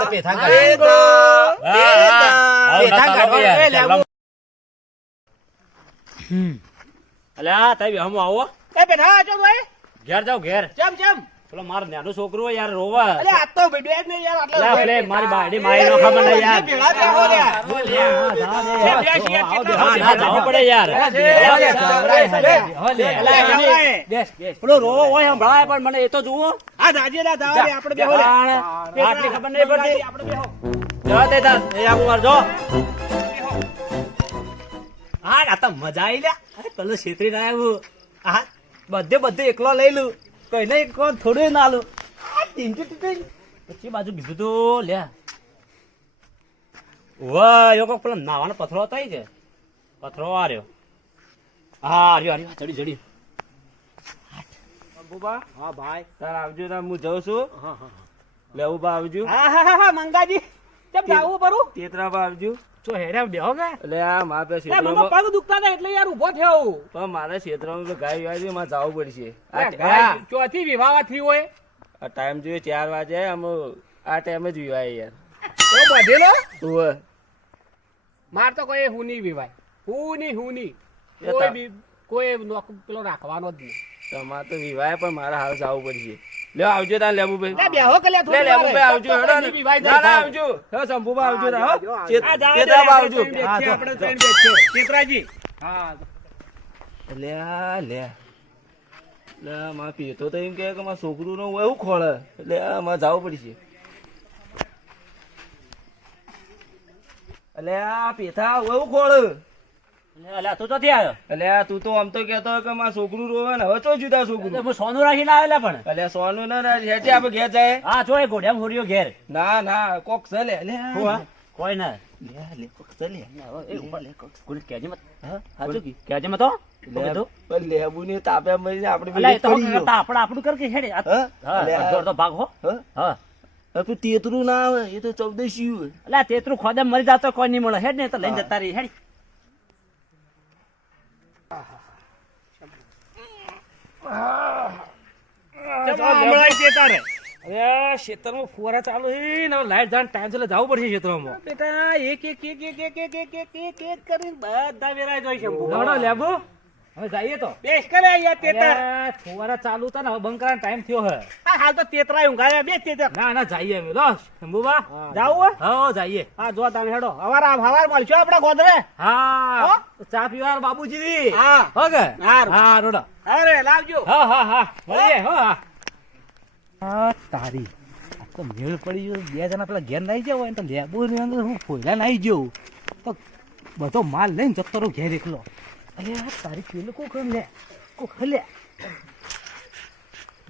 મારે પેથાં. આવો પેથાં કાઢવા, લેવું. અલ્યા તઈ હમ આવો એ બેઠા છો ભાઈ ઘેર જાવ ઘેર ચમ ચમ પેલો મારો નાનો છોકરો હોય યાર રોવા અલે આ તો બેગ ને યાર આટલા લા, પેલે મારી બાયડી મારી નો ખબર નહીં યાર. ભેળા બેહો લ્યા. હા, ના, જાવું પડે યાર પેલો રોવો હોય સંભળાય પણ મને એ તો જુઓ આ દાજે ના દાવા આપણે બેહો લે. આટલી ખબર નહીં પડતી. જવા દે તાર. એ આવું માર હા આ તો મજા આવી લ્યા. અરે પેલો છેતરી ના આવ્યું હા બધે બધે એકલો લઈ લઉં કઈ નહીં કોણ થોડું ના લઉં આ ટીંટી ટીંટી. પછી બાજુ કીધું તો લ્યા. વાહ યો કોક પેલો નાવાનો પથરો હતો છે પથરો આ રહ્યો હા આર્યો આર્યો. ચડી ચડી અંબુબા હા ભાઈ. તાર આવજો તાર હું જઉં છું. લેવું બા આવજો. હા હા હા હા મંગાજી. ચમ જાવું પરું તેતરા બા આવજો. ચો હેડે બેહો કે? એટલે આ મારા એ ક્ષેત્રમાં પગ દુખતા હતા એટલે યાર ઊભો થયો. પણ મારા ક્ષેત્રમાં તો ગાય વાયમાં જાવું પડશે. આ ગાય ચોથી વિવાહથી હોય. આ ટાઈમ જોઈએ ચાર વાગે આમ આ ટાઈમે જ વિવાય યાર. ઓ બધેલો? ઉવ્વ. માર તો કોઈ હું નહીં વિવાય હું નહીં હું નહીં કોઈ તા- કોઈ નોક- પેલો રાખવાનો જ નહીં. તમારે તો વિવાહ પણ મારા હાલ આવવું પડશે. લે આવજો તાર લેબુભાઈ બેહો કલ્યા થોડી લેબુભાઈ આવજો હેડો ને. ના ના આવજો. હો શંભુભા આવજો ના હો. ચેતરા આવજો. આપણે ત્રણ બેઠો ચેતરાજી. હા લે લે લે માં પીતો તો એમ કે કે માં છોકરું નો એવું ખોળે. એટલે માં જાવું પડશે. એટલે આ પેથા એવું ખોળ. અલ્યા તું આવ્યો? એટલે તું તો આમ તો કેતો કે મારા છોકરું રોવે ને હવે ચો જુદા છોકરું. હું સોનું રાખીને આવેલા પણ. એટલે સોનું ના ના હેઠે આપણે ઘેર જાય. હા ચોય ઘોડિયા હોર્યો ઘેર. ના ના કોક છે લે લે. હું હા? કોઈ ના. લે લે કોક છે લે એ ઉપર. લે કોઈ કહેજે મત? હા? હાચું કી. કહેજે મત હો. શું લે કીધું? પણ લેબુ ને તાપે મરીને આપણે અલ્યા તો કર કે હેડે. હા? અડધો ભાગ હો. હા? હા. તેતરું ના આવે એ તો ચૌદશી અલ્યા તેતરું ખોદે મરી જતો કોઈ નહીં મળે. હેડ ને તો લઈને જતા રહી હેડ હમણાં તે તારે. અરે ખેતરમાં ફુવારા ચાલુ છે ને લાઈટ જાણ ટાઈમ છે જવું પડશે ખેતરમાં બેટા એક એક એક એક એક એક એક એક એક કરીને બધા વેરાય જાય છે લેબુ. હવે જઈએ તો. બેસ કરે અહીંયા તેતર. ફુવારા ચાલુ હતા ને હવે બંધ કરવાનો ટાઈમ થયો હે. હાલ તો તેતરાય ઊંઘાયા બે તેતર. ના ના જઈએ અમે. લો શંભુબા. જાવું હે? હા જઈએ. હા જો તાને હેડો. હવાર હવાર મળશો આપડા ગોદરે. હા? ચા પીવા બાબુજી હા. હો કે? હા રોડો. અરે લાવજો. હા હા હા. મળીએ હો હા. આ તારી. આ તો મેળ પડી ગયો. બે જણા પેલા ઘેર નાઈ જાવ તો લેબો હું ફોયલા નાઈ જવું તો બધો માલ લઈને જતો રહું ઘેર એકલો. અરે આ તારી પેલું કોક લે કોક લે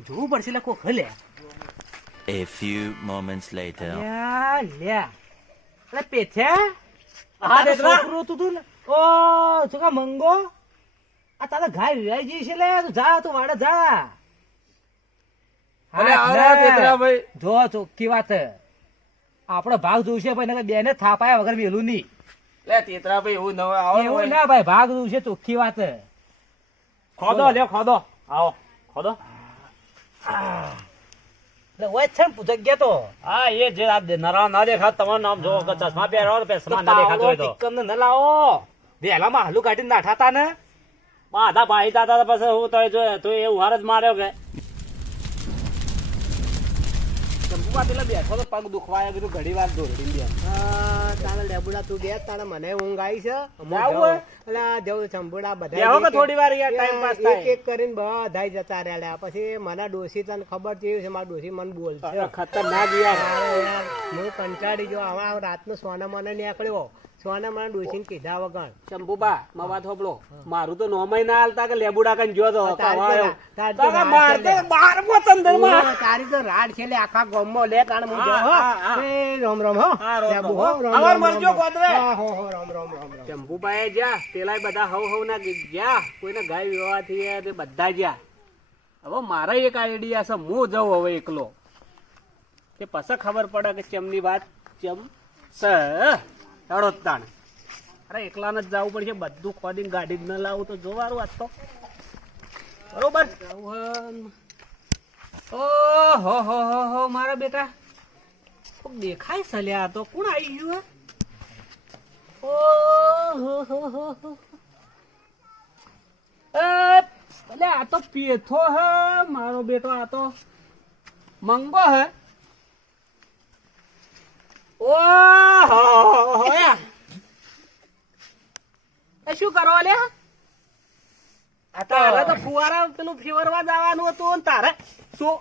જોવું પડશે લે કોક લે A few moments later. યા લે. અરે પેથ્યા આ દેખલા. છોકરું તું તું ઓ છોકા મંગો. આ તારા ગાય વિવાઈ જઈ છે લે. તું જા તું વાડે જા. અરે હા, આવો ભાઈ. જો ચોખ્ખી વાત. આપણો ભાગ જોઈશે ભાઈ નકર બેને થાપાયા વગર મેલું નહીં. લે તેતરા ભાઈ એવું નવા આવો એવું ના ભાઈ ભાગ જોશે ચોખ્ખી વાત. ખોદો લ્યો ખોદો. આવો ખોદો. છે તો હા એ જે નરા ના દેખાત તમારું નામ જો ચશ્મા પહેરો ચશ્મા ના દેખાતો હોય તો. ન લાવો વહેલામાં હાલું કાઢીને નાઠાતા ને. બાધા પાડી દાતા પછી હું તો જો તો એ ઉહાર જ માર્યો કે. પેલા બેઠો તો પગ દુખવાય કીધું ઘડી વાર દોરડી બે તાણે લેબુડા તું બે તારા મને ઊંઘ આવી છે? એટલે જવું ચંબુડા બધા થોડી વાર યાર ટાઈમ પાસ એક થાય. એક કરીને બધા જતા રહ્યા પછી મને ડોસી તને ખબર છે છે મારા ડોસી મને બોલશે. ખતરનાક યાર. તારે હું કંટાળી ગયો. આવા રાતનો સોના મને નીકળ્યો. સોના માં ડોસીને કીધા વગર. શંભુબા મા વાત મારું તો નોમય ના હાલતા કે લેબુડા કન જો તો કાવાયો મારતે બાર મો ચંદરમાં તારી તો રાડ છેલે આખા ગોમમાં લે તાણ મુ જો હો એ રોમ રોમ હો. લેબુ હો. અવર મરજો કોદરે હો હો રોમ રોમ રોમ શંભુબા એ જા પેલાય બધા હવ હવ ના ગયા. કોઈને ગાય વિવાહથી એ બધા ગયા હવે મારા એક આઈડિયા છે હું જઉં હવે એકલો. કે પછી ખબર પડે કે ચમની વાત ચમ સ હેડો તાણ. અરે એકલાને જ જવું પડશે બધું ખોદીને ગાડી જ ન લાવું તો જોવારું આજ તો. બરોબર? ઓ હો હો હો હો મારા બેટા. દેખાય સલ્યા તો કોણ આવી ગયું હે? ઓહો હો હો હો. એ, આ તો પેથો હે મારો બેટો આ તો મંગો હે. ઓહો. શું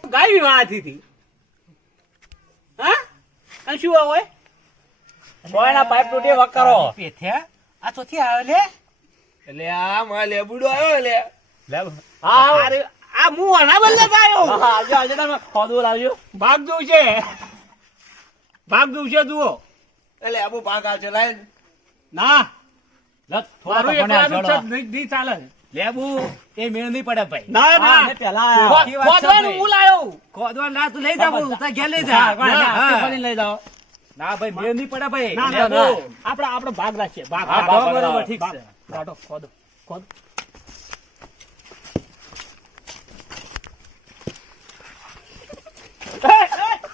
એટલે હા આ હું અના બદલે આવ્યો તમે ખોદવું લાવજો ભાગ દઉં છે ભાગ દઉં છે જુઓ એટલે આબુ ભાગ આવશે લાઈન ના લે, થોડા મારું તો મને એકલાનું જોડો. જ નહીં નહીં ચાલે લેબુ એ મેળ નહીં પડે ભાઈ ના ના પેલા ખો- સાચી વાત છે ખોદવાનું હું લાયો ખોદવા ના તું લઈ જા બોલ ઘેર લઈ જા હા, કોણ, ના, હા, હા. ખોદીને લઈ જાઓ ના ભાઈ મેળ નહીં પડે ભાઈ ના ના, ના ના. આપણે આપણે ભાગ રાખીએ ભાગ બરોબર ઠીક છે કાઢો ખોદો ખોદો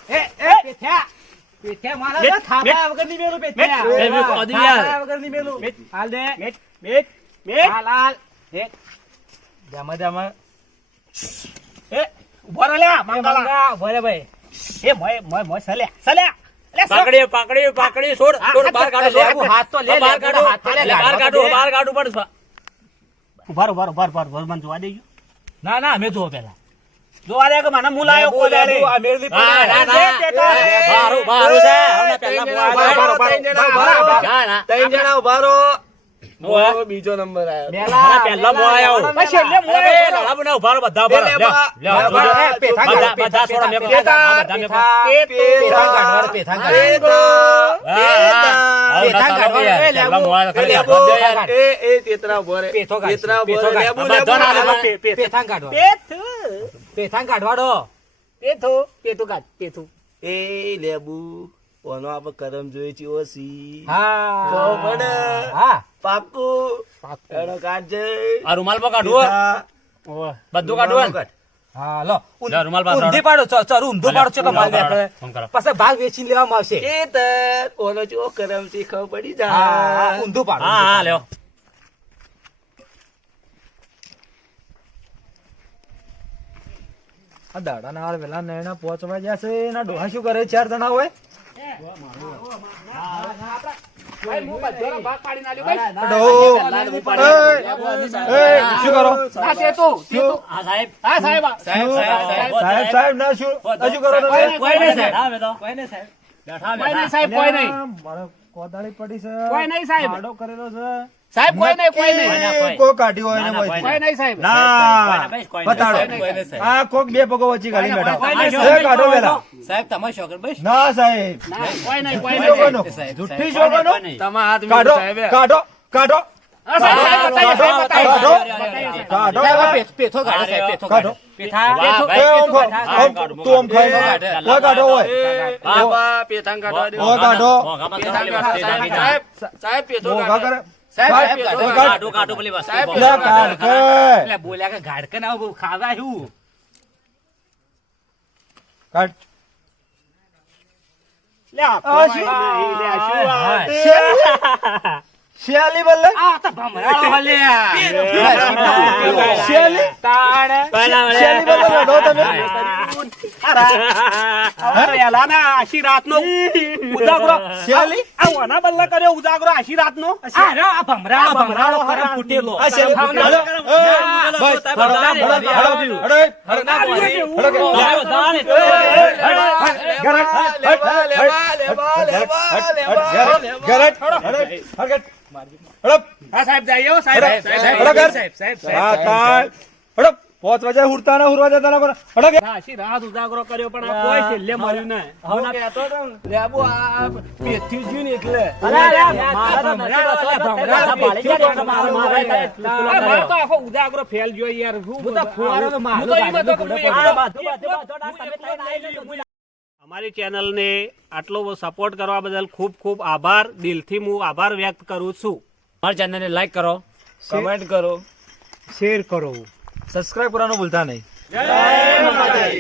એ એ પેથ્યા પેથ્યા મારા થાપા મેલું મેટ, હા, ખોદી યાર. થાપા વગરની મેલું. હાલ દે. મેટ મેટ મેટ હાલ હાલ એક જામા જામા. એ ઊભો રહે લ્યા મંગળા મંગા. ભલે ભાઈ. એ મોય મોય મોય સલ્યા. સલ્યા. પાકડી પાકડી પાકડી છોડ છોડ બહાર કાઢો લેબુ, હાથ તો લે, બહાર કાઢો. હાથ લે, લે, બહાર કાઢો બહાર કાઢવું પડશે ઊભા રહો, ઊભા રહો, ઊભા રહો, ઊભા રહો, મને જોવા દેજો. ના ના અમે જોવો પેલા જોવા દે કે મને મુલાયો લેબુ, કોદાળી. લેબુ, આ પડે. ના, ના, ના. બારું, બારું છે. હમણાં પહેલા ઊભા રહો. ના, ના. ત્રણ જણા ઊભા રહો. ઓય. ઓ, બીજો નંબર આવ્યો પહેલા બોલાયો. પછી છેલ્લે અરે, મોય બે લાલા બનાવો, ઊભા રહો, બધા લ્યો, લ્યો, બધા- બધા- છોડો, હા, બધા મેકો. પેથા, પેથા પેથા કાઢવાનો. પેથા. હા. આવું ના ચાલો પેથા કાઢો, યાર. એ લેબુ. લેબુ. એ, એ તેતરા ઊભો રહે. પેથો કાઢ. પેથો કાઢ. બધા ના પેથા કાઢવાનો. પેથું. પેથા કાઢવાડો. પેથો પેથું કાઢ, પેથું. એ લેબુ ઓનો આપણે કરમ જોઈએ છે ઓસી. હા. ખબર પડે. હા. પાકુ એનો કાઢજે. આ રૂમાલ પર કાઢવું. બધું કાઢવું હા લો. રૂમાલ. ઊંધી પાડો ચ- ચરું ઊંધું પાડો ચેટલો માલ ફોન કરો, નીકળે. ફોન કરો. પછી ભાગ વેચીને લેવામાં આવશે. કેતર ઓનો જો કરમથી ખબર પડી જા જાય. ઊંધું પાડો હા હા લ્યો આ દાડા ના હાલ વેલા નૈણા પહોંચવા જશે એના ડોહા શું કરે ચાર જણા હોય ભાઈ, હું બધાનો ભાગ પાડીને આલ્યો, ભાઈ. શું કરો આ પેથું, પેથું. હા સાહેબ હા, સાહેબ, આ. સાહેબ સાહેબ સાહેબ સાહેબ ના શું શું કરો તમે કોઈ નહીં, કોઈ નહીં, સાહેબ. બેઠા બેઠા. કોઈ નહીં સાહેબ છે એના ડોહા શું કરે ચાર જણા હોય કોદાળી પડી છે કોઈ નહીં, સાહેબ. કરેલો છે સાહેબ, કોઈ નહીં, કોઈ નહીં. કોઈ કોક કાઢ્યું હોય ને કોઈ. કોઈ નહીં, સાહેબ. ના બતાડો. સાહેબ. આ કોક બે પગો વચ્ચે ગાડી બેઠા. એ કાઢો પેલા સાહેબ તમારે શોખર બસ. ના સાહેબ. કોઈ નહીં, કોઈ. નહીં. જુઠ્ઠી શોખનો. કોઈ નહીં. તમારા હાથ કાઢો કાઢો કાઢો. સાહેબ, સાહેબ, સાહેબ. કાઢો. સાહેબ. કાઢો કાઢો પેલી વસ્તુ એટલે બોલ્યા કે ગાડકે ના ખાવા શું કાઢ. લે, આ આ તો ભમરાળો હલ્યા શિયાળી શિયાળી બોલે તમે. વહેલાના આશી રાતનો ઉજાગરો. શિયાળી આ વના બલ્લા કર્યો ઉજાગરો આશી રાતનો. આ આ ભમરાળો ફૂટેલો. બસ, ગરટ, સાહેબ હો, સાહેબ સાહેબ, સાહેબ. સાહેબ, સાહેબ. પોચ વાગે હુરતા ના હુરવા જતા ના. હળો, આશી રાત ઉજાગરો કર્યો પણ આ કોઈ છેલ્લે મળ્યું ના હવે કહેતો હતો ને, લેબુ આ પેથી જ્યું ને એટલે. આ મારે તો આખો ઉજાગરો ફેલ ગયો યાર હું તો ફુવારો તો ઈ બધો કે હું એકલો- અમારી ચેનલને આટલો સપોર્ટ કરવા બદલ ખૂબ ખૂબ આભાર. દિલથી હું આભાર વ્યક્ત કરું છું. અમારી ચેનલને લાઈક કરો કમેન્ટ કરો. શેર કરો. સબસ્ક્રાઇબ કરવાનું ભૂલતા નહીં. કોમેડી